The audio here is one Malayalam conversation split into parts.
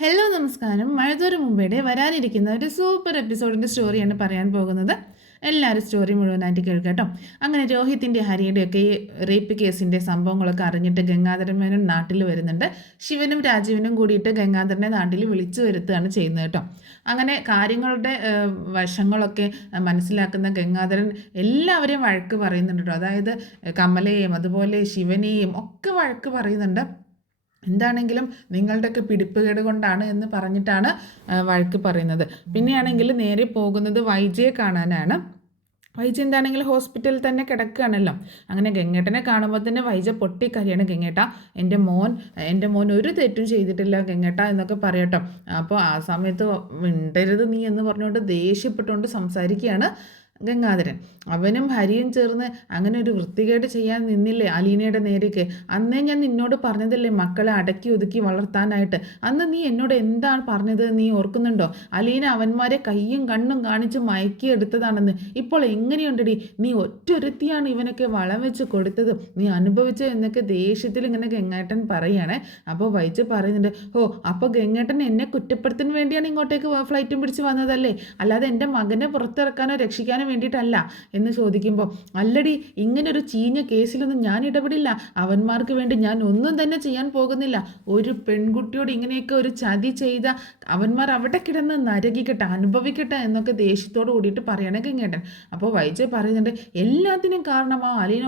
ഹലോ നമസ്കാരം. മഴതോരും മുമ്പേടെ വരാനിരിക്കുന്ന ഒരു സൂപ്പർ എപ്പിസോഡിൻ്റെ സ്റ്റോറിയാണ് പറയാൻ പോകുന്നത്. എല്ലാവരും സ്റ്റോറി മുഴുവനായിട്ട് കേൾക്കട്ടോ. അങ്ങനെ രോഹിത്തിൻ്റെ ഹരിയുടെയൊക്കെ ഈ റേപ്പ് കേസിൻ്റെ സംഭവങ്ങളൊക്കെ അറിഞ്ഞിട്ട് ഗംഗാധരൻ മേനോൻ നാട്ടിൽ വരുന്നുണ്ട്. ശിവനും രാജീവനും കൂടിയിട്ട് ഗംഗാധരനെ നാട്ടിൽ വിളിച്ചു വരുത്തുകയാണ് ചെയ്യുന്നത് കേട്ടോ. അങ്ങനെ കാര്യങ്ങളുടെ വശങ്ങളൊക്കെ മനസ്സിലാക്കുന്ന ഗംഗാധരൻ എല്ലാവരെയും വഴക്ക് പറയുന്നുണ്ട് കേട്ടോ. അതായത് കമലയെയും അതുപോലെ ശിവനെയും ഒക്കെ വഴക്ക് പറയുന്നുണ്ട്. എന്താണെങ്കിലും നിങ്ങളുടെയൊക്കെ പിടിപ്പുകേട് കൊണ്ടാണ് എന്ന് പറഞ്ഞിട്ടാണ് വഴക്ക് പറയുന്നത്. പിന്നെയാണെങ്കിൽ നേരെ പോകുന്നത് വൈജയെ കാണാനാണ്. വൈജ എന്താണെങ്കിൽ ഹോസ്പിറ്റലിൽ തന്നെ കിടക്കുകയാണല്ലോ. അങ്ങനെ ഗംഗേട്ടനെ കാണുമ്പോൾ തന്നെ വൈജ പൊട്ടിക്കരയാണ്. ഗംഗേട്ട, എൻ്റെ മോൻ ഒരു തെറ്റും ചെയ്തിട്ടില്ല ഗംഗേട്ട എന്നൊക്കെ പറയട്ടോ. അപ്പോൾ ആ സമയത്ത് മിണ്ടരുത് നീ എന്ന് പറഞ്ഞുകൊണ്ട് ദേഷ്യപ്പെട്ടുകൊണ്ട് സംസാരിക്കുകയാണ് ഗംഗാധരൻ. അവനും ഹരിയും ചേർന്ന് അങ്ങനെ ഒരു വൃത്തികേട് ചെയ്യാൻ നിന്നില്ലേ അലീനയുടെ നേരേക്ക്? അന്നേ ഞാൻ നിന്നോട് പറഞ്ഞതല്ലേ മക്കളെ അടക്കി ഒതുക്കി വളർത്താനായിട്ട്? അന്ന് നീ എന്നോട് എന്താണ് പറഞ്ഞത് നീ ഓർക്കുന്നുണ്ടോ? അലീന അവന്മാരെ കയ്യും കണ്ണും കാണിച്ച് മയക്കിയെടുത്തതാണെന്ന്. ഇപ്പോൾ എങ്ങനെയുണ്ടടി? നീ ഒറ്റൊരുത്തിയാണ് ഇവനൊക്കെ വളം വെച്ച് കൊടുത്തത്, നീ അനുഭവിച്ചു എന്നൊക്കെ ദേഷ്യത്തിൽ ഇങ്ങനെ ഗംഗേട്ടൻ പറയുകയാണേ. അപ്പോൾ വൈജ് പറയുന്നുണ്ട്, അപ്പോൾ ഗംഗേട്ടൻ എന്നെ കുറ്റപ്പെടുത്താൻ വേണ്ടിയാണ് ഇങ്ങോട്ടേക്ക് ഫ്ലൈറ്റും പിടിച്ച് വന്നതല്ലേ, അല്ലാതെ എൻ്റെ മകനെ പുറത്തിറക്കാനോ രക്ഷിക്കാനോ വേണ്ടിയിട്ടല്ല എന്ന് ചോദിക്കുമ്പോൾ, അല്ലടി, ഇങ്ങനൊരു ചീഞ്ഞ കേസിലൊന്നും ഞാൻ ഇടപെടില്ല. അവന്മാർക്ക് വേണ്ടി ഞാൻ ഒന്നും തന്നെ ചെയ്യാൻ പോകുന്നില്ല. ഒരു പെൺകുട്ടിയോട് ഇങ്ങനെയൊക്കെ ഒരു ചതി ചെയ്ത അവന്മാർ അവിടെ കിടന്ന് നരകിക്കട്ടെ, അനുഭവിക്കട്ടെ എന്നൊക്കെ ദേഷ്യത്തോട് കൂടിയിട്ട് പറയണേ ഗംഗേട്ടൻ. അപ്പോൾ വൈജയ് പറയുന്നുണ്ട്, എല്ലാത്തിനും കാരണം ആ അലീന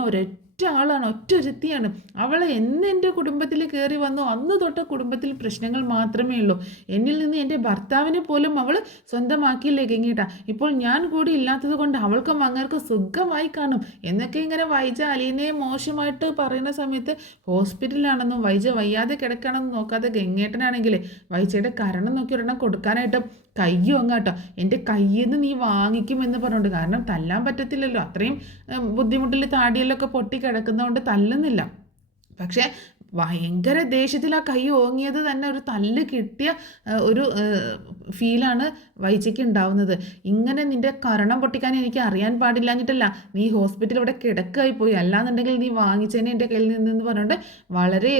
ആളാണ്, ഒറ്റൊരുത്തിയാണ്. അവളെ എന്ന് എൻ്റെ കുടുംബത്തിൽ കയറി വന്നു അന്ന് തൊട്ട് കുടുംബത്തിൽ പ്രശ്നങ്ങൾ മാത്രമേ ഉള്ളൂ. എന്നിൽ നിന്ന് എൻ്റെ ഭർത്താവിനെ പോലും അവൾ സ്വന്തമാക്കിയില്ലേ ഗംഗേട്ട. ഇപ്പോൾ ഞാൻ കൂടി ഇല്ലാത്തത് കൊണ്ട് അവൾക്കും അങ്ങേർക്ക് സുഖമായി കാണും എന്നൊക്കെ ഇങ്ങനെ വൈജ അലീനയെ മോശമായിട്ട് പറയുന്ന സമയത്ത് ഹോസ്പിറ്റലിലാണെന്നും വൈജ വയ്യാതെ കിടക്കണമെന്നും നോക്കാതെ ഗംഗേട്ടനാണെങ്കിൽ വൈജയുടെ കരണം നോക്കി ഒരെണ്ണം കൊടുക്കാനായിട്ട് കയ്യോ അങ്ങാട്ടോ, എൻ്റെ കയ്യിൽ നിന്ന് നീ വാങ്ങിക്കുമെന്ന് പറഞ്ഞുകൊണ്ട്. കാരണം തല്ലാൻ പറ്റത്തില്ലല്ലോ, അത്രയും ബുദ്ധിമുട്ടിൽ താടിയെല്ലൊക്കെ പൊട്ടി കിടക്കുന്നതുകൊണ്ട് തല്ലുന്നില്ല. പക്ഷേ ഭയങ്കര ദേഷ്യത്തിൽ ആ കൈ ഓങ്ങിയത് തന്നെ ഒരു തല്ല് കിട്ടിയ ഒരു ഫീലാണ് വൈജയ്ക്ക് ഉണ്ടാവുന്നത്. ഇങ്ങനെ നിൻ്റെ കരണം പൊട്ടിക്കാൻ എനിക്ക് അറിയാൻ പാടില്ലാഞ്ഞിട്ടല്ല, നീ ഹോസ്പിറ്റലിൽ ഇവിടെ കിടക്കായി പോയി, അല്ലാന്നുണ്ടെങ്കിൽ നീ വാങ്ങിച്ചതിനെ എൻ്റെ കയ്യിൽ നിന്നെന്ന് പറഞ്ഞുകൊണ്ട് വളരെ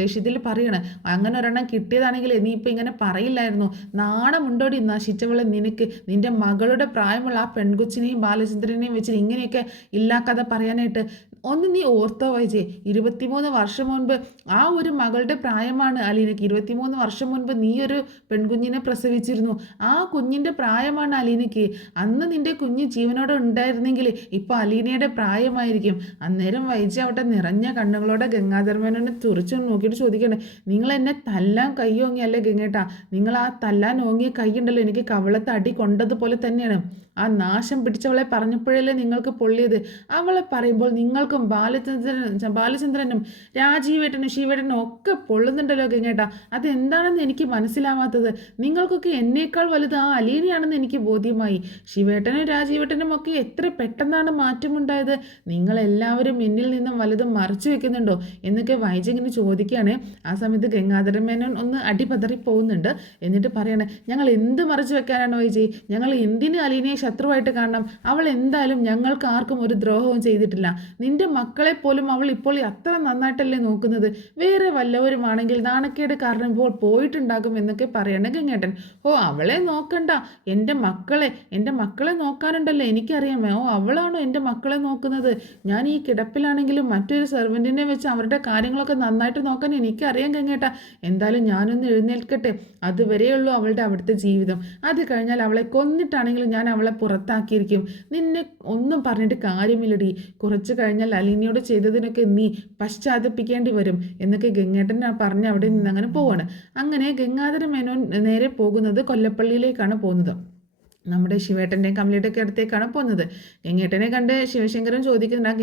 ദേഷ്യത്തിൽ പറയണം. അങ്ങനെ ഒരെണ്ണം കിട്ടിയതാണെങ്കിൽ നീ ഇപ്പം ഇങ്ങനെ പറയില്ലായിരുന്നു. നാണമുണ്ടോടി നശിച്ചവളെ നിനക്ക്? നിൻ്റെ മകളുടെ പ്രായമുള്ള ആ പെൺകൊച്ചിനെയും ബാലചന്ദ്രനെയും വെച്ച് ഇങ്ങനെയൊക്കെ ഇല്ലാക്കാതെ പറയാനായിട്ട്. ഒന്ന് നീ ഓർത്തോ വൈജയ്, 23 വർഷം മുൻപ് ആ ഒരു മകളുടെ പ്രായമാണ് അലീനയ്ക്ക്. 23 വർഷം മുൻപ് നീ ഒരു പെൺകുഞ്ഞിനെ പ്രസവിച്ചിരുന്നു. ആ കുഞ്ഞിൻ്റെ പ്രായമാണ് അലീനയ്ക്ക്. അന്ന് നിൻ്റെ കുഞ്ഞ് ജീവനോടെ ഉണ്ടായിരുന്നെങ്കിൽ ഇപ്പോൾ അലീനയുടെ പ്രായമായിരിക്കും. അന്നേരം വൈജയ് അവിടെ നിറഞ്ഞ കണ്ണുകളോടെ ഗംഗാധരമേനോനെ തുറച്ചു നോക്കിയിട്ട് ചോദിക്കണേ, നിങ്ങൾ എന്നെ തല്ലാൻ കൈ ഓങ്ങിയല്ലേ ഗംഗേട്ടാ? നിങ്ങൾ ആ തല്ലാൻ ഓങ്ങിയ കൈ ഉണ്ടല്ലോ, എനിക്ക് കവളത്ത് അടി കൊണ്ടതുപോലെ തന്നെയാണ്. ആ നാശം പിടിച്ചവളെ പറഞ്ഞപ്പോഴല്ലേ നിങ്ങൾക്ക് പൊള്ളിയത്. അവളെ പറയുമ്പോൾ നിങ്ങൾക്കും ബാലചന്ദ്രനും രാജീവേട്ടനും ശിവേട്ടനും ഒക്കെ പൊള്ളുന്നുണ്ടല്ലോ ഗംഗേട്ടാ. അതെന്താണെന്ന് എനിക്ക് മനസ്സിലാവാത്തത്. നിങ്ങൾക്കൊക്കെ എന്നേക്കാൾ വലുത് ആ അലീനയാണെന്ന് എനിക്ക് ബോധ്യമായി. ശിവേട്ടനും രാജീവേട്ടനും ഒക്കെ എത്ര പെട്ടെന്നാണ് മാറ്റമുണ്ടായത്. നിങ്ങളെല്ലാവരും എന്നിൽ നിന്നും വലുതും മറച്ചു വെക്കുന്നുണ്ടോ എന്നൊക്കെ വൈജയിങ്ങനെ ചോദിക്കുകയാണ്. ആ സമയത്ത് ഗംഗാധരൻ മേനോൻ ഒന്ന് അടിപതറി പോകുന്നുണ്ട്. എന്നിട്ട് പറയണേ, ഞങ്ങൾ എന്ത് മറച്ചു വെക്കാനാണ് വൈജയ്? ഞങ്ങൾ എന്തിന് അലീനയെ ശത്രുവായിട്ട് കാണണം? അവൾ എന്തായാലും ഞങ്ങൾക്ക് ആർക്കും ഒരു ദ്രോഹവും ചെയ്തിട്ടില്ല. നിന്റെ മക്കളെ പോലും അവൾ ഇപ്പോൾ അത്ര നന്നായിട്ടല്ലേ നോക്കുന്നത്. വേറെ വല്ലവരുമാണെങ്കിൽ നാണക്കേട് കാരണം ഇപ്പോൾ പോയിട്ടുണ്ടാകും എന്നൊക്കെ പറയണ ഗംഗേട്ടൻ. അവളെ നോക്കണ്ട, എൻ്റെ മക്കളെ നോക്കാനുണ്ടല്ലോ, എനിക്കറിയാമേ. അവളാണോ എൻ്റെ മക്കളെ നോക്കുന്നത്? ഞാൻ ഈ കിടപ്പിലാണെങ്കിലും മറ്റൊരു സെർവൻറ്റിനെ വെച്ച് അവരുടെ കാര്യങ്ങളൊക്കെ നന്നായിട്ട് നോക്കാൻ എനിക്കറിയാം ഗംഗേട്ട. എന്തായാലും ഞാനൊന്ന് എഴുന്നേൽക്കട്ടെ. അതുവരെയുള്ളൂ അവളുടെ അവിടുത്തെ ജീവിതം. അത് കഴിഞ്ഞാൽ അവളെ കൊന്നിട്ടാണെങ്കിലും ഞാൻ അവളെ പുറത്താക്കിയിരിക്കും. നിന്നെ ഒന്നും പറഞ്ഞിട്ട് കാര്യമില്ലടി. കുറച്ച് കഴിഞ്ഞാൽ അലീനയോട് ചെയ്തതിനൊക്കെ നീ പശ്ചാത്തപിക്കേണ്ടി വരും എന്നൊക്കെ ഗംഗേട്ടൻ പറഞ്ഞ് അവിടെ നിന്ന് അങ്ങനെ പോവാണ്. അങ്ങനെ ഗംഗാധര മേനോൻ നേരെ പോകുന്നത് കൊല്ലപ്പള്ളിയിലേക്കാണ് പോകുന്നത്. നമ്മുടെ ശിവേട്ടൻ്റെയും കമലയുടെയൊക്കെ അടുത്തേക്കാണ് പോകുന്നത്. ഗംഗേട്ടനെ കണ്ട് ശിവശങ്കരൻ ചോദിക്കുന്നുണ്ട്,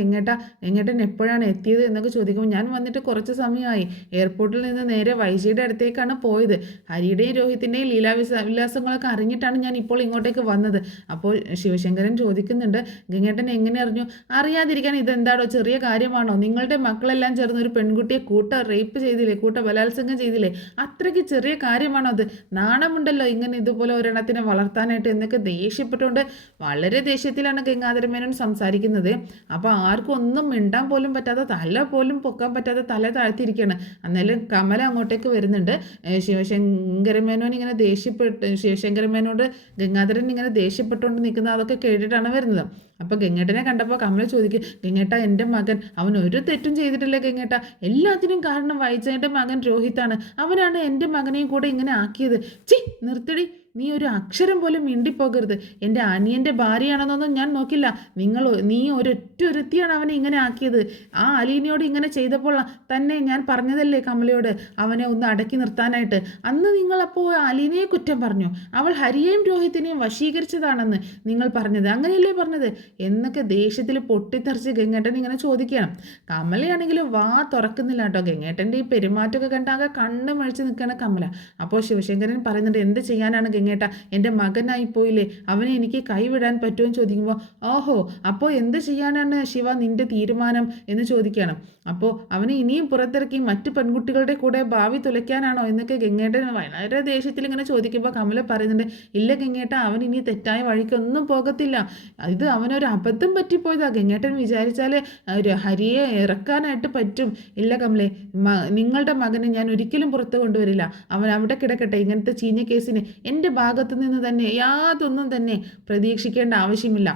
ഗംഗേട്ടൻ എപ്പോഴാണ് എത്തിയത് എന്നൊക്കെ ചോദിക്കുമ്പോൾ, ഞാൻ വന്നിട്ട് കുറച്ച് സമയമായി. എയർപോർട്ടിൽ നിന്ന് നേരെ വൈജയുടെ അടുത്തേക്കാണ് പോയത്. ഹരിയുടെയും രോഹിത്തിൻ്റെയും വിലാസങ്ങളൊക്കെ അറിഞ്ഞിട്ടാണ് ഞാൻ ഇപ്പോൾ ഇങ്ങോട്ടേക്ക് വന്നത്. അപ്പോൾ ശിവശങ്കരൻ ചോദിക്കുന്നുണ്ട്, ഗംഗേട്ടൻ എങ്ങനെ അറിഞ്ഞു? അറിയാതിരിക്കാൻ ഇതെന്താണോ ചെറിയ കാര്യമാണോ? നിങ്ങളുടെ മക്കളെല്ലാം ചേർന്ന് ഒരു പെൺകുട്ടിയെ റേപ്പ് ചെയ്തില്ലേ, ബലാത്സംഗം ചെയ്തില്ലേ? അത്രയ്ക്ക് ചെറിയ കാര്യമാണോ അത്? നാണമുണ്ടല്ലോ ഇങ്ങനെ ഇതുപോലെ ഒരെണ്ണത്തിനെ വളർത്താനായിട്ട് എന്ന് എന്നൊക്കെ ദേഷ്യപ്പെട്ടുകൊണ്ട് വളരെ ദേഷ്യത്തിലാണ് ഗംഗാധര മേനോൻ സംസാരിക്കുന്നത്. അപ്പോൾ ആർക്കും ഒന്നും മിണ്ടാൻ പോലും പറ്റാതെ, തല പോലും പൊക്കാൻ പറ്റാതെ തല താഴ്ത്തിയിരിക്കുകയാണ്. എന്നാലും കമല അങ്ങോട്ടേക്ക് വരുന്നുണ്ട്. ശിവശങ്കര മേനോൻ ഇങ്ങനെ ശിവശങ്കര മേനോട് ഗംഗാധരൻ ഇങ്ങനെ ദേഷ്യപ്പെട്ടുകൊണ്ട് നിൽക്കുന്നത് അതൊക്കെ കേട്ടിട്ടാണ് വരുന്നത്. അപ്പോൾ ഗംഗേട്ടനെ കണ്ടപ്പോൾ കമല ചോദിക്കും, ഗംഗേട്ട എൻ്റെ മകൻ അവൻ ഒരു തെറ്റും ചെയ്തിട്ടില്ല ഗംഗേട്ട, എല്ലാത്തിനും കാരണം വൈജയൻ്റെ മകൻ രോഹിത്താണ്, അവനാണ് എൻ്റെ മകനെയും കൂടെ ഇങ്ങനെ ആക്കിയത്. നിർത്തടി, നീ ഒരു അക്ഷരം പോലും മിണ്ടിപ്പോകരുത്. എൻ്റെ അനിയൻ്റെ ഭാര്യയാണെന്നൊന്നും ഞാൻ നോക്കില്ല. നീ ഒരുത്തിയാണ് അവനെ ഇങ്ങനെ ആക്കിയത്. ആ അലീനയോട് ഇങ്ങനെ ചെയ്തപ്പോൾ തന്നെ ഞാൻ പറഞ്ഞതല്ലേ കമലയോട് അവനെ ഒന്ന് അടക്കി നിർത്താനായിട്ട്. അന്ന് നിങ്ങളപ്പോൾ അലീനയെ കുറ്റം പറഞ്ഞു, അവൾ ഹരിയെയും രോഹിത്തിനെയും വശീകരിച്ചതാണെന്ന് നിങ്ങൾ പറഞ്ഞത്, അങ്ങനെയല്ലേ പറഞ്ഞത് എന്നൊക്കെ ദേഷ്യത്തിൽ പൊട്ടിത്തെറിച്ച് ഗംഗേട്ടൻ ഇങ്ങനെ ചോദിക്കണം. കമലയാണെങ്കിൽ വാ തുറക്കുന്നില്ല കേട്ടോ. ഗംഗേട്ടൻ്റെ ഈ പെരുമാറ്റമൊക്കെ കണ്ടാകെ കണ്ണ് മഴിച്ച് നിൽക്കുകയാണ് കമല. അപ്പോൾ ശിവശങ്കരൻ പറയുന്നുണ്ട്, എന്ത് ചെയ്യാനാണ് ഗംഗേട്ട, എൻ്റെ മകനായി പോയില്ലേ, അവനെ എനിക്ക് കൈവിടാൻ പറ്റുമെന്ന് ചോദിക്കുമ്പോൾ, ഓഹോ അപ്പോൾ എന്ത് ചെയ്യാനാണ് ശിവ നിൻ്റെ തീരുമാനം എന്ന് ചോദിക്കുകയാണ്. അപ്പോൾ അവനെ ഇനിയും പുറത്തിറക്കി മറ്റു പെൺകുട്ടികളുടെ കൂടെ ഭാവി തുലയ്ക്കാനാണോ എന്നൊക്കെ ഗംഗേട്ടൻ വളരെ ദേഷ്യത്തിൽ ഇങ്ങനെ ചോദിക്കുമ്പോൾ കമല പറയുന്നുണ്ട്, ഇല്ല ഗംഗേട്ട, അവൻ ഇനി തെറ്റായ വഴിക്കൊന്നും പോകത്തില്ല, ഇത് അവനൊരു അബദ്ധം പറ്റിപ്പോയതാ. ഗംഗേട്ടൻ വിചാരിച്ചാൽ ഹരിയെ ഇറക്കാനായിട്ട് പറ്റും. ഇല്ല കമലെ, നിങ്ങളുടെ മകനെ ഞാൻ ഒരിക്കലും പുറത്ത് കൊണ്ടുവരില്ല, അവൻ അവിടെ കിടക്കട്ടെ. ഇങ്ങനത്തെ ചീഞ്ഞ കേസിന് എൻ്റെ ഭാഗത്തു നിന്ന് തന്നെ യാതൊന്നും തന്നെ പ്രതീക്ഷിക്കേണ്ട ആവശ്യമില്ല.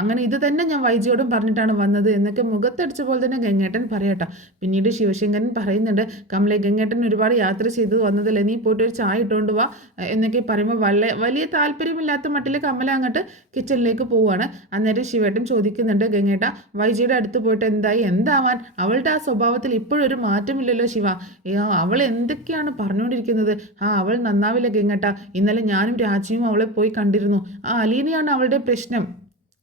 അങ്ങനെ ഇത് തന്നെ ഞാൻ വൈജിയോടും പറഞ്ഞിട്ടാണ് വന്നത് എന്നൊക്കെ മുഖത്തടിച്ച പോലെ തന്നെ ഗംഗേട്ടൻ പറയട്ടോ. പിന്നീട് ശിവശങ്കരൻ പറയുന്നുണ്ട്, കമലെ, ഗംഗേട്ടൻ ഒരുപാട് യാത്ര ചെയ്ത് വന്നതല്ലേ, നീ പോയിട്ട് ഒരു ചായ ഇട്ടുകൊണ്ട് വാ എന്നൊക്കെ പറയുമ്പോൾ വലിയ താല്പര്യമില്ലാത്ത മട്ടിൽ കമല അങ്ങോട്ട് കിച്ചണിലേക്ക് പോവുകയാണ്. അന്നേരം ശിവേട്ടൻ ചോദിക്കുന്നുണ്ട്, ഗംഗേട്ട വൈജിയുടെ അടുത്ത് പോയിട്ട് എന്താവാൻ, അവളുടെ ആ സ്വഭാവത്തിൽ ഇപ്പോഴൊരു മാറ്റമില്ലല്ലോ ശിവ, അവൾ എന്തൊക്കെയാണ് പറഞ്ഞുകൊണ്ടിരിക്കുന്നത്. അവൾ നന്നാവില്ല ഗംഗേട്ട, ഇന്നലെ ഞാനും രാജിയും അവളെ പോയി കണ്ടിരുന്നു, ആ അലീനയാണ് അവളുടെ പ്രശ്നം,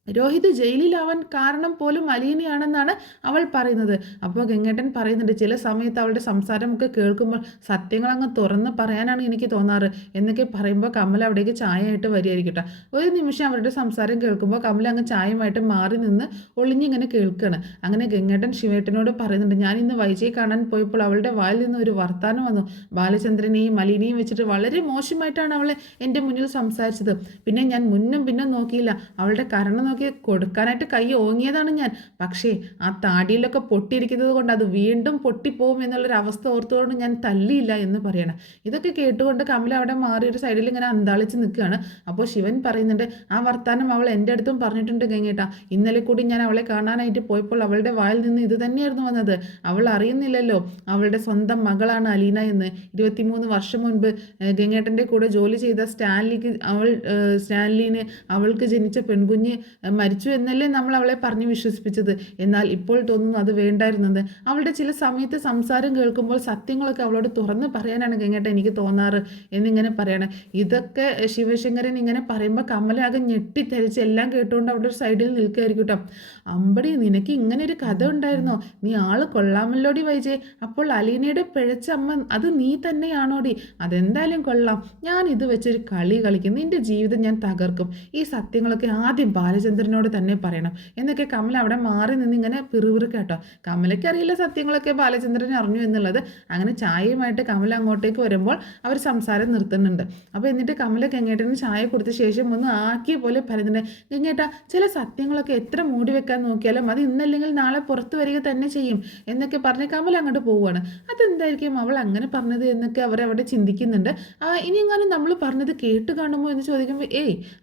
രോഹിത് ജയിലിലാവാൻ കാരണം പോലും അലീനയാണെന്നാണ് അവൾ പറയുന്നത്. അപ്പോൾ ഗംഗേട്ടൻ പറയുന്നുണ്ട്, ചില സമയത്ത് അവളുടെ സംസാരമൊക്കെ കേൾക്കുമ്പോൾ സത്യങ്ങൾ അങ്ങ് തുറന്ന് പറയാനാണ് എനിക്ക് തോന്നാറ് എന്നൊക്കെ പറയുമ്പോൾ കമല അവിടേക്ക് ചായയായിട്ട് വരികയായിരിക്കും കേട്ടോ. ഒരു നിമിഷം അവരുടെ സംസാരം കേൾക്കുമ്പോൾ കമല അങ്ങ് ചായയുമായിട്ട് മാറി നിന്ന് ഒളിഞ്ഞിങ്ങനെ കേൾക്കുകയാണ്. അങ്ങനെ ഗംഗേട്ടൻ ശിവേട്ടനോട് പറയുന്നുണ്ട്, ഞാൻ ഇന്ന് വൈജയെ കാണാൻ പോയപ്പോൾ അവളുടെ വായിൽ നിന്ന് ഒരു വർത്താനം വന്നു. ബാലചന്ദ്രനെയും മലീനെയും വെച്ചിട്ട് വളരെ മോശമായിട്ടാണ് അവളെ എൻ്റെ മുന്നിൽ സംസാരിച്ചത്. പിന്നെ ഞാൻ മുന്നും പിന്നും നോക്കിയില്ല, അവളുടെ കരണം നോക്കി കൊടുക്കാനായിട്ട് കൈ ഓങ്ങിയതാണ് ഞാൻ. പക്ഷേ ആ താടിയിലൊക്കെ പൊട്ടിയിരിക്കുന്നത് കൊണ്ട് അത് വീണ്ടും പൊട്ടിപ്പോവും എന്നുള്ളൊരു അവസ്ഥ ഓർത്തുകൊണ്ട് ഞാൻ തല്ലിയില്ല എന്ന് പറയണം. ഇതൊക്കെ കേട്ടുകൊണ്ട് കമല അവിടെ മാറി ഒരു സൈഡിൽ ഇങ്ങനെ അന്താളിച്ച് നിൽക്കുകയാണ്. അപ്പോൾ ശിവൻ പറയുന്നുണ്ട്, ആ വർത്താനം അവൾ എൻ്റെ അടുത്തും പറഞ്ഞിട്ടുണ്ട് ഗംഗേട്ട, ഇന്നലെ കൂടി ഞാൻ അവളെ കാണാനായിട്ട് പോയപ്പോൾ അവളുടെ വായിൽ നിന്ന് ഇത് തന്നെയായിരുന്നു വന്നത്. അവൾ അറിയുന്നില്ലല്ലോ അവളുടെ സ്വന്തം മകളാണ് അലീന എന്ന്. 23 വർഷം മുൻപ് ഗംഗേട്ടൻ്റെ കൂടെ ജോലി ചെയ്ത സ്റ്റാൻലിന് അവൾക്ക് ജനിച്ച പെൺകുഞ്ഞ് മരിച്ചു എന്നല്ലേ നമ്മൾ അവളെ പറഞ്ഞ് വിശ്വസിപ്പിച്ചത്. എന്നാൽ ഇപ്പോൾ തോന്നുന്നു അത് വേണ്ടായിരുന്നത്. അവളുടെ ചില സമയത്ത് സംസാരം കേൾക്കുമ്പോൾ സത്യങ്ങളൊക്കെ അവളോട് തുറന്ന് പറയാനാണ് ഗംഗേട്ട എനിക്ക് തോന്നാറ് എന്നിങ്ങനെ പറയണം. ഇതൊക്കെ ശിവശങ്കരൻ ഇങ്ങനെ പറയുമ്പോൾ കമല ആകെ ഞെട്ടിത്തരിച്ച് എല്ലാം കേട്ടുകൊണ്ട് അവിടെ ഒരു സൈഡിൽ നിൽക്കുകയായിരിക്കും കേട്ടോ. അമ്പടി, നിനക്ക് ഇങ്ങനെ ഒരു കഥ ഉണ്ടായിരുന്നോ, നീ ആള് കൊള്ളാമല്ലോടി വൈജേ, അപ്പോൾ അലീനയുടെ പിഴച്ച അമ്മ അത് നീ തന്നെയാണോടി, അതെന്തായാലും കൊള്ളാം, ഞാൻ ഇത് വെച്ചൊരു കളി കളിക്കും, നിന്റെ ജീവിതം ഞാൻ തകർക്കും, ഈ സത്യങ്ങളൊക്കെ ആദ്യം ബാലചന്ദ്രനോട് തന്നെ പറയണം എന്നൊക്കെ കമല അവിടെ മാറി നിന്ന് ഇങ്ങനെ പിറുപിറുക്കുക കേട്ടോ. കമലയ്ക്ക് അറിയില്ല സത്യങ്ങളൊക്കെ ബാലചന്ദ്രൻ അറിഞ്ഞു എന്നുള്ളത്. അങ്ങനെ ചായയുമായിട്ട് കമല അങ്ങോട്ടേക്ക് വരുമ്പോൾ അവർ സംസാരം നിർത്തുന്നുണ്ട്. അപ്പോൾ എന്നിട്ട് കമല ഗംഗേട്ടന് ചായ കൊടുത്ത ശേഷം ഒന്ന് ആക്കിയ പോലെ പറയുന്നുണ്ട്, ഗംഗേട്ട ചില സത്യങ്ങളൊക്കെ എത്ര മൂടി വെക്കാൻ നോക്കിയാലും അത് ഇന്നല്ലെങ്കിൽ നാളെ പുറത്തു വരിക തന്നെ ചെയ്യും എന്നൊക്കെ പറഞ്ഞ് കമല അങ്ങോട്ട് പോവുകയാണ്. അതെന്തായിരിക്കും അവൾ അങ്ങനെ പറഞ്ഞത് എന്നൊക്കെ അവരവിടെ ചിന്തിക്കുന്നുണ്ട്. ഇനി എങ്ങാനും നമ്മൾ പറഞ്ഞത് കേട്ട് കാണുമോ എന്ന് ചോദിക്കുമ്പോൾ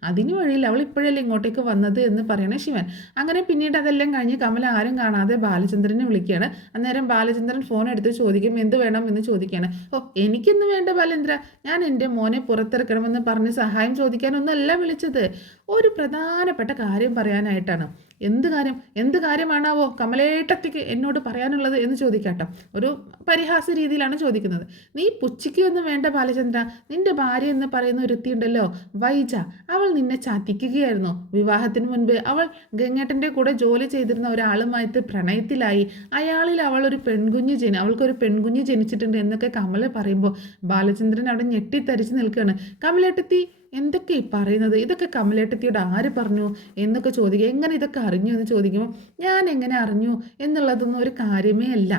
അതിന് വഴിയില്ല, അവൾ ഇപ്പോഴല്ലേ ഇങ്ങോട്ടേക്ക് വന്നത് എന്ന് പറയണേ ശിവൻ. അങ്ങനെ പിന്നീട് അതെല്ലാം കഴിഞ്ഞ് കമല ആരും കാണാതെ ബാലചന്ദ്രനെ വിളിക്കുകയാണ്. അന്നേരം ബാലചന്ദ്രൻ ഫോൺ എടുത്ത് ചോദിക്കും, എന്ത് വേണം എന്ന് ചോദിക്കുകയാണ്. എനിക്കൊന്നും വേണ്ട ബാലേന്ദ്ര, ഞാൻ എൻ്റെ മോനെ പുറത്തിറക്കണമെന്ന് പറഞ്ഞ് സഹായം ചോദിക്കാനൊന്നല്ല വിളിച്ചത്, ഒരു പ്രധാനപ്പെട്ട കാര്യം പറയാനായിട്ടാണ്. എന്ത് കാര്യമാണാവോ കമലേട്ടത്തിക്ക് എന്നോട് പറയാനുള്ളത് എന്ന് ചോദിക്കാട്ടോ. ഒരു പരിഹാസ രീതിയിലാണ് ചോദിക്കുന്നത്. നീ പുച്ഛിക്കൊന്നും വേണ്ട ബാലചന്ദ്ര, നിന്റെ ഭാര്യ എന്ന് പറയുന്ന ഒരുത്തിയുണ്ടല്ലോ വൈജ, അവൾ നിന്നെ ചതിക്കുകയായിരുന്നു. വിവാഹത്തിന് മുൻപ് അവൾ ഗംഗേട്ടൻ്റെ കൂടെ ജോലി ചെയ്തിരുന്ന ഒരാളുമായിട്ട് പ്രണയത്തിലായി. അയാളിൽ അവൾക്കൊരു പെൺകുഞ്ഞ് ജനിച്ചിട്ടുണ്ട് എന്നൊക്കെ കമല പറയുമ്പോൾ ബാലചന്ദ്രൻ അവിടെ ഞെട്ടിത്തരിച്ച് നിൽക്കുകയാണ്. കമലേട്ടത്തി എന്തൊക്കെ ഈ പറയുന്നത്, ഇതൊക്കെ കമലേട്ടത്തിയോട് ആര് പറഞ്ഞു എന്നൊക്കെ ചോദിക്കുക. എങ്ങനെ ഇതൊക്കെ അറിഞ്ഞു എന്ന് ചോദിക്കുമ്പോൾ ഞാൻ എങ്ങനെ അറിഞ്ഞു എന്നുള്ളതൊന്നും ഒരു കാര്യമേ അല്ല.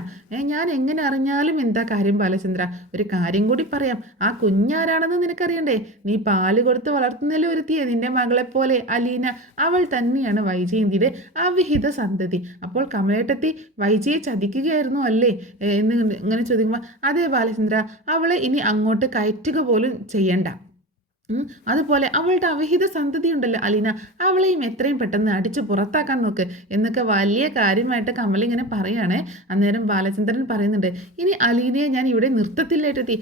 ഞാൻ എങ്ങനെ അറിഞ്ഞാലും എന്താ കാര്യം ബാലചന്ദ്ര, ഒരു കാര്യം കൂടി പറയാം. ആ കുഞ്ഞാരാണെന്ന് നിനക്കറിയണ്ടേ? നീ പാല് കൊടുത്ത് വളർത്തുന്നതിൽ ഒരുത്തിയെ നിന്റെ മകളെപ്പോലെ അലീന, അവൾ തന്നെയാണ് വൈജയന്തിയുടെ അവിഹിത സന്തതി. അപ്പോൾ കമലേട്ടത്തി വൈജയെ ചതിക്കുകയായിരുന്നു അല്ലേ എന്ന് ഇങ്ങനെ ചോദിക്കുമ്പോൾ അതേ ബാലചന്ദ്ര, അവളെ ഇനി അങ്ങോട്ട് കയറ്റുക പോലും ചെയ്യണ്ട. അതുപോലെ അവളുടെ അവിഹിത സന്തതി ഉണ്ടല്ലോ അലീന, അവളെയും എത്രയും പെട്ടെന്ന് അടിച്ച് പുറത്താക്കാൻ നോക്ക് എന്നൊക്കെ വലിയ കാര്യമായിട്ട് കമൽ ഇങ്ങനെ പറയുകയാണേ. അന്നേരം ബാലചന്ദ്രൻ പറയുന്നുണ്ട്, ഇനി അലീനയെ ഞാൻ ഇവിടെ നിർത്തത്തില്ല ഏട്ടത്തി,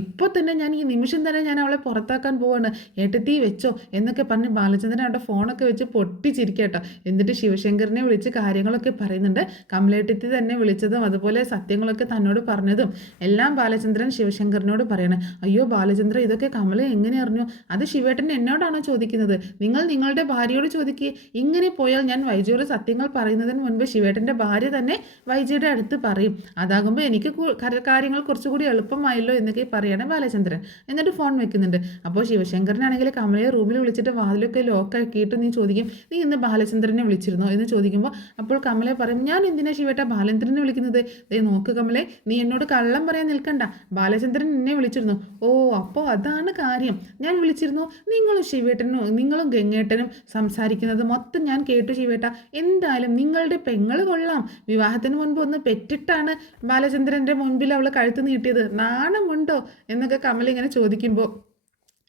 ഇപ്പോൾ തന്നെ ഞാൻ ഈ നിമിഷം തന്നെ ഞാൻ അവളെ പുറത്താക്കാൻ പോവാണ്, ഏട്ടത്തി വെച്ചോ എന്നൊക്കെ പറഞ്ഞ് ബാലചന്ദ്രൻ അവിടെ ഫോണൊക്കെ വെച്ച് പൊട്ടിച്ചിരിക്കട്ടോ. എന്നിട്ട് ശിവശങ്കറിനെ വിളിച്ച് കാര്യങ്ങളൊക്കെ പറയുന്നുണ്ട്. കമലേട്ടത്തി തന്നെ വിളിച്ചതും അതുപോലെ സത്യങ്ങളൊക്കെ തന്നോട് പറഞ്ഞതും എല്ലാം ബാലചന്ദ്രൻ ശിവശങ്കറിനോട് പറയണം. അയ്യോ ബാലചന്ദ്ര, ഇതൊക്കെ കമൽ എങ്ങനെ അറിഞ്ഞു? അത് ശിവേട്ടൻ എന്നോടാണോ ചോദിക്കുന്നത്? നിങ്ങൾ നിങ്ങളുടെ ഭാര്യയോട് ചോദിക്കുക. ഇങ്ങനെ പോയാൽ ഞാൻ വൈജയോട് സത്യങ്ങൾ പറയുന്നതിന് മുൻപ് ശിവേട്ടൻ്റെ ഭാര്യ തന്നെ വൈജയുടെ അടുത്ത് പറയും. അതാകുമ്പോൾ എനിക്ക് കാര്യങ്ങൾ കുറച്ചുകൂടി എളുപ്പമായല്ലോ എന്നൊക്കെ പറയണം ബാലചന്ദ്രൻ. എന്നിട്ട് ഫോൺ വെക്കുന്നുണ്ട്. അപ്പോൾ ശിവശങ്കരനാണെങ്കിൽ കമലയെ റൂമിൽ വിളിച്ചിട്ട് വാതിലൊക്കെ ലോക്കാക്കിയിട്ട് നീ ചോദിക്കും, നീ ഇന്ന് ബാലചന്ദ്രനെ വിളിച്ചിരുന്നോ എന്ന് ചോദിക്കുമ്പോൾ അപ്പോൾ കമലെ പറയും, ഞാൻ എന്തിനാ ശിവേട്ട ബാലചന്ദ്രനെ വിളിക്കുന്നത്? നോക്ക് കമലെ, നീ എന്നോട് കള്ളം പറയാൻ നിൽക്കണ്ട, ബാലചന്ദ്രൻ എന്നെ വിളിച്ചിരുന്നു. ഓ, അപ്പോൾ അതാണ് കാര്യം. ഞാൻ വിളിച്ചിരുന്നു. നിങ്ങളും ഗംഗേട്ടനും സംസാരിക്കുന്നത് മൊത്തം ഞാൻ കേട്ടു ശിവേട്ട. എന്തായാലും നിങ്ങളുടെ പെങ്ങള് കൊള്ളാം. വിവാഹത്തിന് മുൻപ് ഒന്ന് പെറ്റിട്ടാണ് ബാലചന്ദ്രൻ്റെ മുൻപിൽ അവൾ കഴുത്ത് നീട്ടിയത്. നാണമുണ്ടോ എന്നൊക്കെ കമൽ ഇങ്ങനെ ചോദിക്കുമ്പോൾ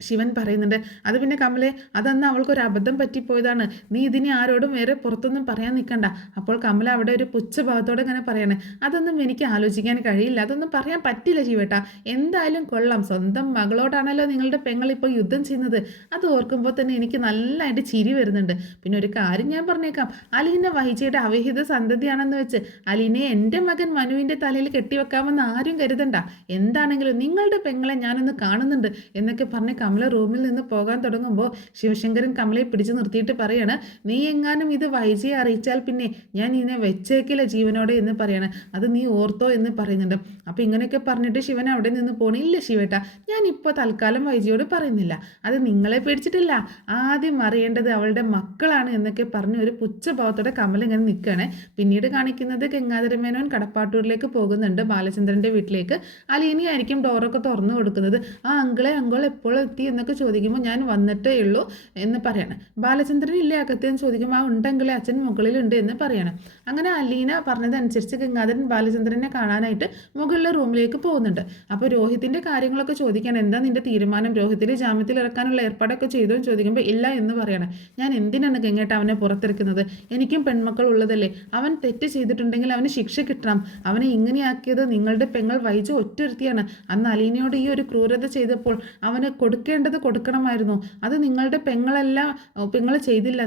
ശിവൻ പറയുന്നുണ്ട്, അത് പിന്നെ കമലെ, അതന്ന് അവൾക്കൊരു അബദ്ധം പറ്റിപ്പോയതാണ്. നീ ഇതിനെ ആരോടും വേറെ പുറത്തൊന്നും പറയാൻ നിൽക്കണ്ട. അപ്പോൾ കമല അവിടെ ഒരു പുച്ഛഭാവത്തോടെ ഇങ്ങനെ പറയണേ, അതൊന്നും എനിക്ക് ആലോചിക്കാൻ കഴിയില്ല, അതൊന്നും പറയാൻ പറ്റില്ല ശിവേട്ട. എന്തായാലും കൊള്ളാം, സ്വന്തം മകളോടാണല്ലോ നിങ്ങളുടെ പെങ്ങൾ ഇപ്പോൾ യുദ്ധം ചെയ്യുന്നത്. അത് ഓർക്കുമ്പോൾ തന്നെ എനിക്ക് നല്ലതായിട്ട് ചിരി വരുന്നുണ്ട്. പിന്നെ ഒരു കാര്യം ഞാൻ പറഞ്ഞേക്കാം, അലീന വൈജയുടെ അവിഹിത സന്തതിയാണെന്ന് വെച്ച് അലീനയെ എൻ്റെ മകൻ മനുവിൻ്റെ തലയിൽ കെട്ടിവെക്കാമെന്ന് ആരും കരുതണ്ട. എന്താണെങ്കിലും നിങ്ങളുടെ പെങ്ങളെ ഞാനൊന്ന് കാണുന്നുണ്ട് എന്നൊക്കെ പറഞ്ഞ് കമല റൂമിൽ നിന്ന് പോകാൻ തുടങ്ങുമ്പോൾ ശിവശങ്കരൻ കമലയെ പിടിച്ചു നിർത്തിയിട്ട് പറയാണ്, നീ എങ്ങാനും ഇത് വൈജയെ അറിയിച്ചാൽ പിന്നെ ഞാൻ ഇതിനെ വെച്ചേക്കില്ല ജീവനോടെ എന്ന് പറയാണ്. അത് നീ ഓർത്തോ എന്ന് പറയുന്നുണ്ട്. അപ്പോൾ ഇങ്ങനെയൊക്കെ പറഞ്ഞിട്ട് ശിവൻ അവിടെ നിന്ന് പോണില്ല ശിവേട്ട, ഞാൻ ഇപ്പോൾ തൽക്കാലം വൈജയോട് പറയുന്നില്ല. അത് നിങ്ങളെ പേടിച്ചിട്ടില്ല, ആദ്യം അറിയേണ്ടത് അവളുടെ മക്കളാണ് എന്നൊക്കെ പറഞ്ഞ് ഒരു പുച്ഛഭാവത്തോടെ കമല ഇങ്ങനെ നിൽക്കുകയാണ്. പിന്നീട് കാണിക്കുന്നത് ഗംഗാധരമേനോൻ കടപ്പാട്ടൂരിലേക്ക് പോകുന്നുണ്ട്, ബാലചന്ദ്രൻ്റെ വീട്ടിലേക്ക്. അലീനയായിരിക്കും ഡോറൊക്കെ തുറന്നു കൊടുക്കുന്നത്. ആ അങ്കിൾ എപ്പോൾ എത്തി എന്നൊക്കെ ചോദിക്കുമ്പോൾ ഞാൻ വന്നിട്ടേ ഉള്ളൂ എന്ന് പറയണം. ബാലചന്ദ്രൻ ഇല്ലേ അകത്തെന്ന് ചോദിക്കുമ്പോൾ ആ ഉണ്ടെങ്കിലേ അച്ഛൻ മുകളിലുണ്ട് എന്ന് പറയണം. അങ്ങനെ അലീന പറഞ്ഞതനുസരിച്ച് ഗംഗാധരൻ ബാലചന്ദ്രനെ കാണാനായിട്ട് മുകളിലെ റൂമിലേക്ക് പോകുന്നുണ്ട്. അപ്പോൾ രോഹിത്തിൻ്റെ കാര്യങ്ങളൊക്കെ ചോദിക്കാൻ, എന്താ നിന്റെ തീരുമാനം, രോഹിത്തിനെ ജാമ്യത്തിൽ ഇറക്കാനുള്ള ഏർപ്പാടൊക്കെ ചെയ്തോ എന്ന് ചോദിക്കുമ്പോൾ ഇല്ല എന്ന് പറയണം. ഞാൻ എന്തിനാണ് ഗംഗേട്ട അവനെ പുറത്തിറക്കുന്നത്? എനിക്കും പെൺമക്കൾ ഉള്ളതല്ലേ. അവൻ തെറ്റ് ചെയ്തിട്ടുണ്ടെങ്കിൽ അവന് ശിക്ഷ കിട്ടണം. അവനെ ഇങ്ങനെയാക്കിയത് നിങ്ങളുടെ പെങ്ങൾ വൈജ ഒറ്റൊരുത്തിയാണ്. അന്ന് അലീനയോട് ഈ ഒരു ക്രൂരത ചെയ്തപ്പോൾ അവന് കൊടുക്കേണ്ടത് കൊടുക്കണമായിരുന്നു. അത് നിങ്ങളുടെ പെങ്ങൾ ചെയ്തില്ല.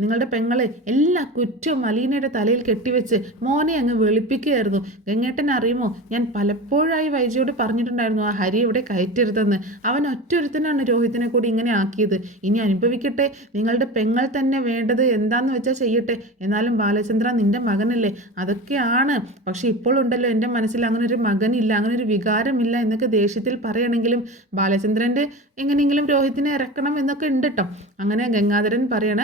നിങ്ങളുടെ പെങ്ങളെ എല്ലാ കുറ്റവും അലീനയുടെ തലയിൽ കെട്ടിവെച്ച് മോനെ അങ്ങ് വെളുപ്പിക്കുകയായിരുന്നു. ഗംഗേട്ടൻ അറിയുമോ, ഞാൻ പലപ്പോഴായി വൈജയോട് പറഞ്ഞിട്ടുണ്ടായിരുന്നു ആ ഹരി ഇവിടെ കയറ്റരുതെന്ന്. അവൻ ഒറ്റൊരുത്തനാണ് രോഹിത്തിനെ കൂടി ഇങ്ങനെ ആക്കിയത്. ഇനി അനുഭവിക്കട്ടെ, നിങ്ങളുടെ പെങ്ങൾ തന്നെ വേണ്ടത് എന്താന്ന് വെച്ചാൽ ചെയ്യട്ടെ. എന്നാലും ബാലചന്ദ്ര നിന്റെ മകനല്ലേ, അതൊക്കെയാണ്. പക്ഷെ ഇപ്പോൾ ഉണ്ടല്ലോ എൻ്റെ മനസ്സിൽ അങ്ങനെ ഒരു മകനില്ല, അങ്ങനെ ഒരു വികാരമില്ല എന്നൊക്കെ ദേഷ്യത്തിൽ പറയണമെങ്കിലും ബാലചന്ദ്രൻ്റെ എങ്ങനെയെങ്കിലും രോഹിത്തിനെ ഇറക്കണം എന്നൊക്കെ ഉണ്ട് കേട്ടോ. അങ്ങനെ ഗംഗാധരൻ പറയണ,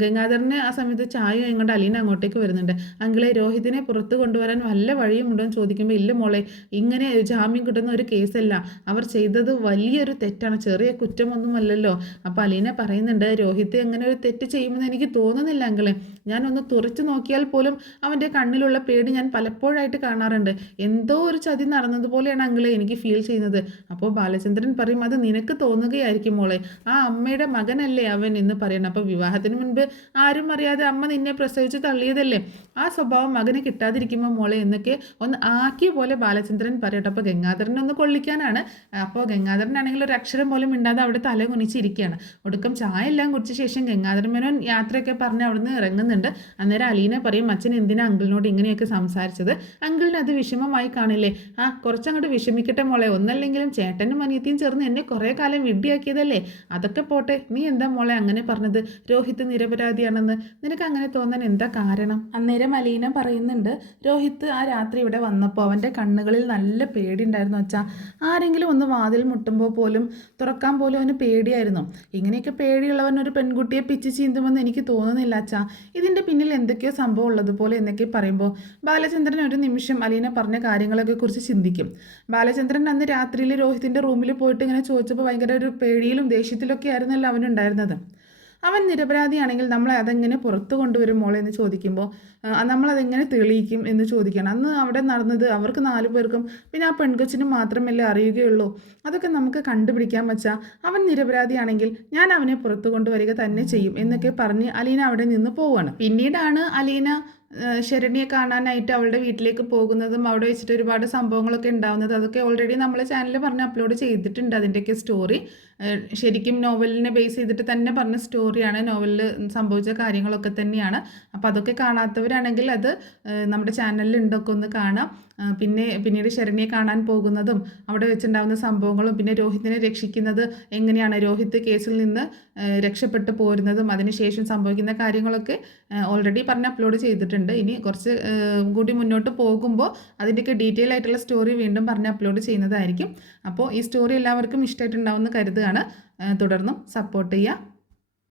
ഗംഗാധരന് ആ സമയത്ത് ചായ കൊണ്ട് അലീന അങ്ങോട്ടേക്ക് വരുന്നുണ്ട്. അങ്കിളെ, രോഹിത്തിനെ പുറത്ത് കൊണ്ടുവരാൻ വല്ല വഴിയുമുണ്ടോ എന്ന് ചോദിക്കുമ്പോൾ ഇല്ല മോളെ, ഇങ്ങനെ ജാമ്യം കിട്ടുന്ന ഒരു കേസല്ല. അവർ ചെയ്തത് വലിയൊരു തെറ്റാണ്, ചെറിയ കുറ്റമൊന്നുമല്ലല്ലോ. അപ്പോൾ അലീന പറയുന്നുണ്ട്, രോഹിത്ത് എങ്ങനെ ഒരു തെറ്റ് ചെയ്യുമെന്ന് എനിക്ക് തോന്നുന്നില്ല അങ്കിളെ. ഞാനൊന്ന് തുറച്ചു നോക്കിയാൽ പോലും അവൻ്റെ കണ്ണിലുള്ള പേടി ഞാൻ പലപ്പോഴായിട്ട് കാണാറുണ്ട്. എന്തോ ഒരു ചതി നടന്നതുപോലെയാണ് അങ്കിളെ എനിക്ക് ഫീൽ ചെയ്യുന്നത്. അപ്പോൾ ബാലചന്ദ്രൻ പറയും, അത് നിനക്ക് തോന്നുകയായിരിക്കും മോളെ, ആ അമ്മയുടെ മകനല്ലേ അവൻ എന്ന് പറയണം. അപ്പോൾ വിവാഹത്തിന് മുൻപ് ആരും അറിയാതെ അമ്മ നിന്നെ പ്രസവിച്ച് തള്ളിയതല്ലേ, ആ സ്വഭാവം മകന് കിട്ടാതിരിക്കുമ്പോൾ മോളെ എന്നൊക്കെ ഒന്ന് ആക്കിയ പോലെ ബാലചന്ദ്രൻ പറയട്ടെ. അപ്പോൾ ഗംഗാധരനെ ഒന്ന് കൊള്ളിക്കാനാണ്. അപ്പോൾ ഗംഗാധരനാണെങ്കിൽ ഒരു അക്ഷരം പോലും മിണ്ടാതെ അവിടെ തല കുനിച്ചിരിക്കുകയാണ്. ഒടുക്കം ചായ എല്ലാം കുടിച്ച ശേഷം ഗംഗാധരൻ മേനോൻ യാത്രയൊക്കെ പറഞ്ഞ് അവിടുന്ന് ഇറങ്ങുന്നുണ്ട്. അന്നേരം അലീന പറയും, അച്ഛൻ എന്തിനാ അങ്കിളിനോട് ഇങ്ങനെയൊക്കെ സംസാരിച്ചത്? അങ്കിളിന് അത് വിഷമമായി കാണില്ലേ? കുറച്ചങ്ങോട്ട് വിഷമിക്കട്ടെ മോളെ, ഒന്നല്ലെങ്കിലും ചേട്ടനും അനിയത്തിയും ചേർന്ന് എന്നെ കുറേ കാലം വിഡ്ഢിയാക്കിയതല്ലേ. അതൊക്കെ പോട്ടെ, നീ എന്താ മോളെ അങ്ങനെ പറഞ്ഞത്? രോഹിത് നിരപരാധിയാണെന്ന് നിനക്ക് അങ്ങനെ തോന്നാൻ എന്താ കാരണം? അന്നേരം അലീന പറയുന്നുണ്ട്, രോഹിത് ആ രാത്രി ഇവിടെ വന്നപ്പോൾ അവൻ്റെ കണ്ണുകളിൽ നല്ല പേടിയുണ്ടായിരുന്നു അച്ഛാ. ആരെങ്കിലും ഒന്ന് വാതിൽ മുട്ടുമ്പോൾ പോലും തുറക്കാൻ പോലും അവന് പേടിയായിരുന്നു. ഇങ്ങനെയൊക്കെ പേടിയുള്ളവൻ ഒരു പെൺകുട്ടിയെ പിച്ച് ചീന്തുമെന്ന് എനിക്ക് തോന്നുന്നില്ല അച്ഛാ. ഇതിൻ്റെ പിന്നിൽ എന്തൊക്കെയോ സംഭവം ഉള്ളതുപോലെ എന്നൊക്കെ പറയുമ്പോൾ ബാലചന്ദ്രൻ ഒരു നിമിഷം അലീന പറഞ്ഞ കാര്യങ്ങളൊക്കെ കുറിച്ച് ചിന്തിക്കും. ബാലചന്ദ്രൻ അന്ന് രാത്രിയിൽ രോഹിത്തിൻ്റെ റൂമിൽ പോയിട്ട് ഇങ്ങനെ ചോദിച്ചപ്പോൾ ഭയങ്കര ഒരു പേടിയിലും ദേഷ്യത്തിലൊക്കെ ആയിരുന്നല്ലോ അവനുണ്ടായിരുന്നത്. അവൻ നിരപരാധിയാണെങ്കിൽ നമ്മൾ അതെങ്ങനെ പുറത്തു കൊണ്ടുവരും മോളെ എന്ന് ചോദിക്കുമ്പോൾ നമ്മളതെങ്ങനെ തെളിയിക്കും എന്ന് ചോദിക്കണം. അന്ന് അവിടെ നടന്നത് അവർക്ക് 4 പേർക്കും പിന്നെ ആ പെൺകൊച്ചിനും മാത്രമല്ലേ അറിയുകയുള്ളൂ. അതൊക്കെ നമുക്ക് കണ്ടുപിടിക്കാൻ വച്ചാൽ അവൻ നിരപരാധിയാണെങ്കിൽ ഞാൻ അവനെ പുറത്തു കൊണ്ടുവരിക തന്നെ ചെയ്യും എന്നൊക്കെ പറഞ്ഞ് അലീന അവിടെ നിന്ന് പോവുകയാണ്. പിന്നീടാണ് അലീന ശരണ്യെ കാണാനായിട്ട് അവളുടെ വീട്ടിലേക്ക് പോകുന്നതും അവിടെ വെച്ചിട്ട് ഒരുപാട് സംഭവങ്ങളൊക്കെ ഉണ്ടാവുന്നത്. അതൊക്കെ ഓൾറെഡി നമ്മൾ ചാനലിൽ പറഞ്ഞ് അപ്ലോഡ് ചെയ്തിട്ടുണ്ട്. അതിൻ്റെയൊക്കെ സ്റ്റോറി ശരിക്കും നോവലിനെ ബേസ് ചെയ്തിട്ട് തന്നെ പറഞ്ഞ സ്റ്റോറിയാണ്. നോവലിൽ സംഭവിച്ച കാര്യങ്ങളൊക്കെ തന്നെയാണ്. അപ്പോൾ അതൊക്കെ കാണാത്തവരാണെങ്കിൽ അത് നമ്മുടെ ചാനലിൽ ഉണ്ടൊക്കെ ഒന്ന് കാണാം. പിന്നീട് ശരണ്യെ കാണാൻ പോകുന്നതും അവിടെ വെച്ചുണ്ടാകുന്ന സംഭവങ്ങളും പിന്നെ രോഹിത്തിനെ രക്ഷിക്കുന്നത് എങ്ങനെയാണ്, രോഹിത് കേസിൽ നിന്ന് രക്ഷപ്പെട്ടു പോരുന്നതും അതിനുശേഷം സംഭവിക്കുന്ന കാര്യങ്ങളൊക്കെ ഓൾറെഡി പറഞ്ഞ് അപ്ലോഡ് ചെയ്തിട്ടുണ്ട്. ഇനി കുറച്ച് കൂടി മുന്നോട്ട് പോകുമ്പോൾ അതിൻ്റെയൊക്കെ ഡീറ്റെയിൽ ആയിട്ടുള്ള സ്റ്റോറി വീണ്ടും പറഞ്ഞ് അപ്ലോഡ് ചെയ്യുന്നതായിരിക്കും. അപ്പോൾ ഈ സ്റ്റോറി എല്ലാവർക്കും ഇഷ്ടമായിട്ടുണ്ടാവുമെന്ന് കരുതുകയാണ്. തുടർന്നും സപ്പോർട്ട് ചെയ്യുക.